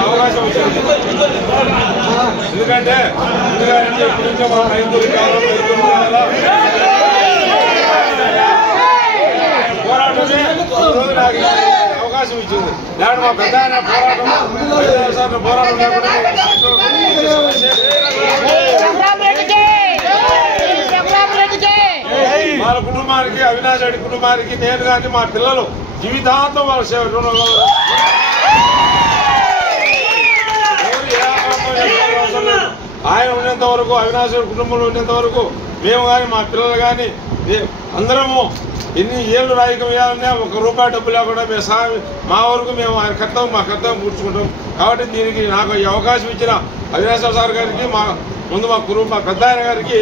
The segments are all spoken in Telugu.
అవకాశం వచ్చింది. ఎందుకంటే మా రైతులు పోరాటమే ఈరోజు నాకు అవకాశం ఇచ్చింది. లేకపోతే మా పెద్ద ఆయన పోరాటం వాళ్ళ కుటుంబానికి, అవినాష్ రెడ్డి కుటుంబానికి నేను కానీ మా పిల్లలు జీవితాంతం వాళ్ళ సేవ ఆయన ఉన్నంత వరకు, అవినాష్ రెడ్డి కుటుంబంలో ఉన్నంత వరకు మేము కానీ మా పిల్లలు కానీ అందరము ఎన్ని ఏళ్ళు రాజకీయం వేయాలన్నా ₹1 డబ్బు లేకుండా మేము మా వరకు మేము ఆయన కర్తవ్యం మా కర్తవ్యం కూర్చుకుంటాం. కాబట్టి దీనికి నాకు ఈ అవకాశం ఇచ్చిన అవినాష్ సార్ గారికి మా ముందు మా పెద్ద ఆయన గారికి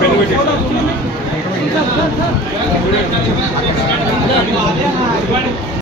పెన్ను పెట్టి